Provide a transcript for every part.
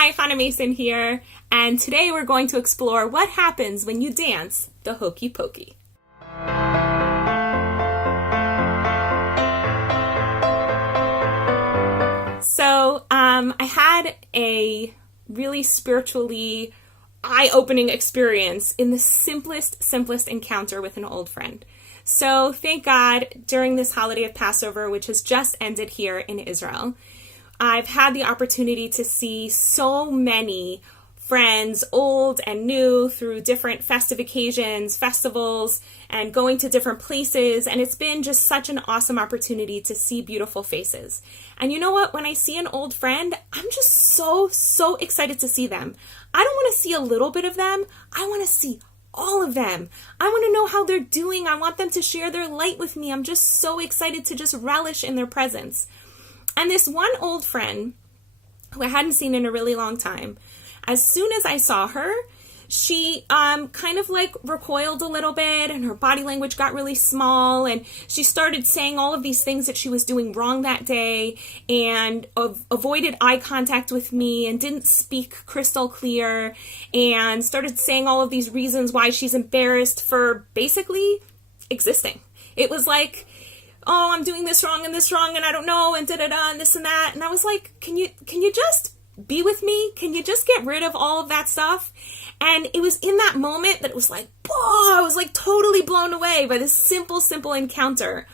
Hi, Hannah Mason here, and today we're going to explore what happens when you dance the Hokey Pokey. So, I had a really spiritually eye-opening experience in the simplest encounter with an old friend. So, thank God, during this holiday of Passover, which has just ended here in Israel, I've had the opportunity to see so many friends, old and new, through different festive occasions, festivals, and going to different places. And it's been just such an awesome opportunity to see beautiful faces. And you know what? When I see an old friend, I'm just so excited to see them. I don't want to see a little bit of them. I want to see all of them. I want to know how they're doing. I want them to share their light with me. I'm just so excited to just relish in their presence. And this one old friend who I hadn't seen in a really long time, as soon as I saw her, she kind of like recoiled a little bit, and her body language got really small, and she started saying all of these things that she was doing wrong that day, and avoided eye contact with me, and didn't speak crystal clear, and started saying all of these reasons why she's embarrassed for basically existing. It was like, oh, I'm doing this wrong, and I don't know, and da-da-da, and this and that. And I was like, can you just be with me? Can you just get rid of all of that stuff? And it was in that moment that it was like, oh, I was like totally blown away by this simple encounter.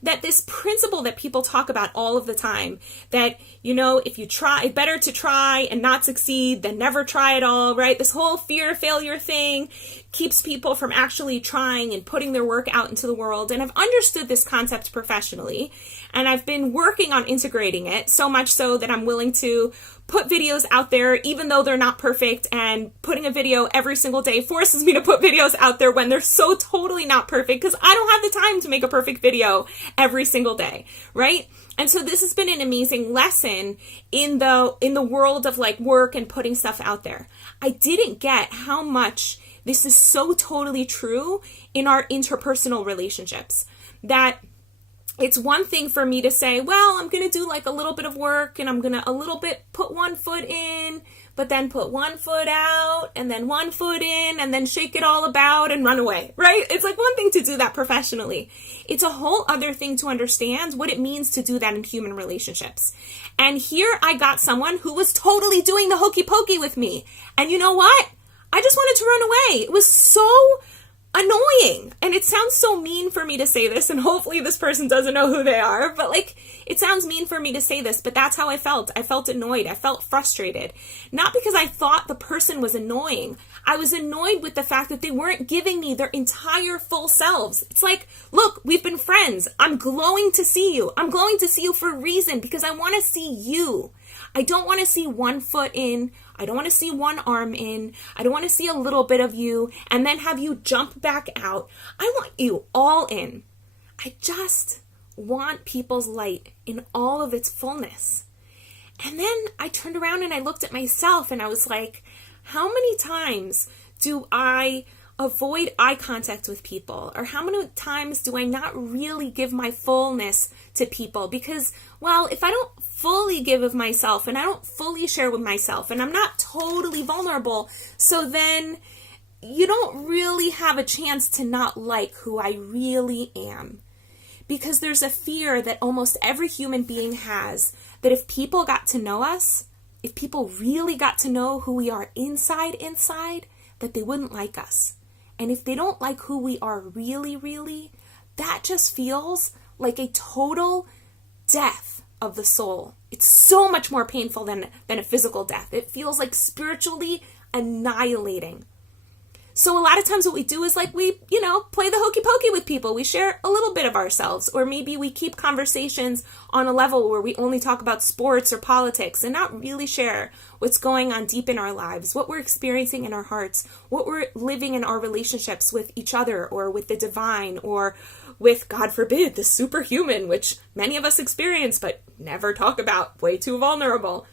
That this principle that people talk about all of the time, that, you know, if you try, better to try and not succeed than never try at all, right? This whole fear of failure thing keeps people from actually trying and putting their work out into the world. And I've understood this concept professionally, and I've been working on integrating it, so much so that I'm willing to put videos out there even though they're not perfect, and putting a video every single day forces me to put videos out there when they're so totally not perfect, because I don't have the time to make a perfect video every single day, right? And so this has been an amazing lesson in the world of like work and putting stuff out there. I didn't get how much this is so totally true in our interpersonal relationships, that it's one thing for me to say, well, I'm going to do like a little bit of work, and I'm going to a little bit put one foot in, but then put one foot out, and then one foot in, and then shake it all about and run away, right? It's like one thing to do that professionally. It's a whole other thing to understand what it means to do that in human relationships. And here I got someone who was totally doing the hokey pokey with me. And you know what? I just wanted to run away. It was so annoying. And it sounds so mean for me to say this, and hopefully this person doesn't know who they are, but like, it sounds mean for me to say this, but that's how I felt. I felt annoyed. I felt frustrated. Not because I thought the person was annoying. I was annoyed with the fact that they weren't giving me their entire full selves. It's like, look, we've been friends. I'm glowing to see you. I'm glowing to see you for a reason, because I want to see you. I don't want to see one foot in. I don't want to see one arm in. I don't want to see a little bit of you and then have you jump back out. I want you all in. I just want people's light in all of its fullness. And then I turned around and I looked at myself, and I was like, how many times do I avoid eye contact with people? Or how many times do I not really give my fullness to people? Because, well, if I don't fully give of myself, and I don't fully share with myself, and I'm not totally vulnerable, so then you don't really have a chance to not like who I really am. Because there's a fear that almost every human being has, that if people got to know us, if people really got to know who we are inside, that they wouldn't like us. And if they don't like who we are really, that just feels like a total death of the soul. It's so much more painful than a physical death. It feels like spiritually annihilating. So a lot of times what we do is like we, play the hokey pokey with people. We share a little bit of ourselves, or maybe we keep conversations on a level where we only talk about sports or politics and not really share what's going on deep in our lives, what we're experiencing in our hearts, what we're living in our relationships with each other or with the divine or with, God forbid, the superhuman, which many of us experience but never talk about, way too vulnerable.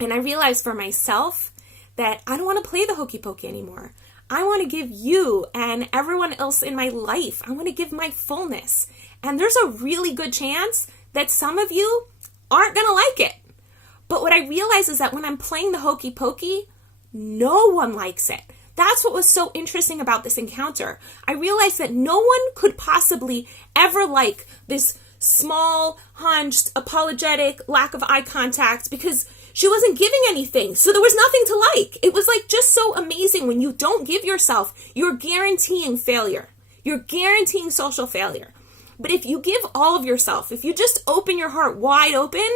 And I realized for myself that I don't want to play the hokey pokey anymore. I want to give you and everyone else in my life, I want to give my fullness. And there's a really good chance that some of you aren't going to like it. But what I realize is that when I'm playing the Hokey Pokey, no one likes it. That's what was so interesting about this encounter. I realized that no one could possibly ever like this small, hunched, apologetic, lack of eye contact because she wasn't giving anything. So there was nothing to like. It was like just so amazing. When you don't give yourself, you're guaranteeing failure. You're guaranteeing social failure. But if you give all of yourself, if you just open your heart wide open,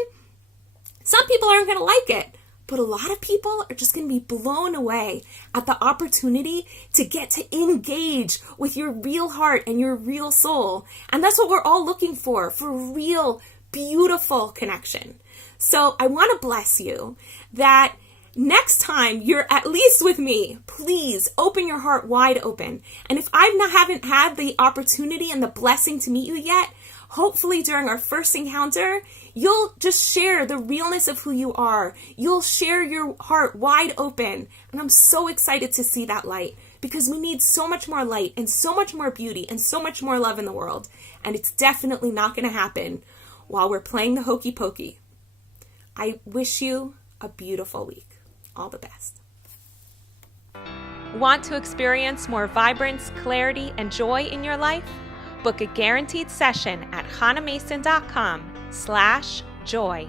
some people aren't going to like it. But a lot of people are just going to be blown away at the opportunity to get to engage with your real heart and your real soul. And that's what we're all looking for real, beautiful connection. So I want to bless you that next time you're at least with me, please open your heart wide open. And if I haven't had the opportunity and the blessing to meet you yet, hopefully during our first encounter, you'll just share the realness of who you are. You'll share your heart wide open. And I'm so excited to see that light because we need so much more light and so much more beauty and so much more love in the world. And it's definitely not going to happen while we're playing the Hokey Pokey. I wish you a beautiful week. All the best. Want to experience more vibrance, clarity, and joy in your life? Book a guaranteed session at hanamason.com/joy.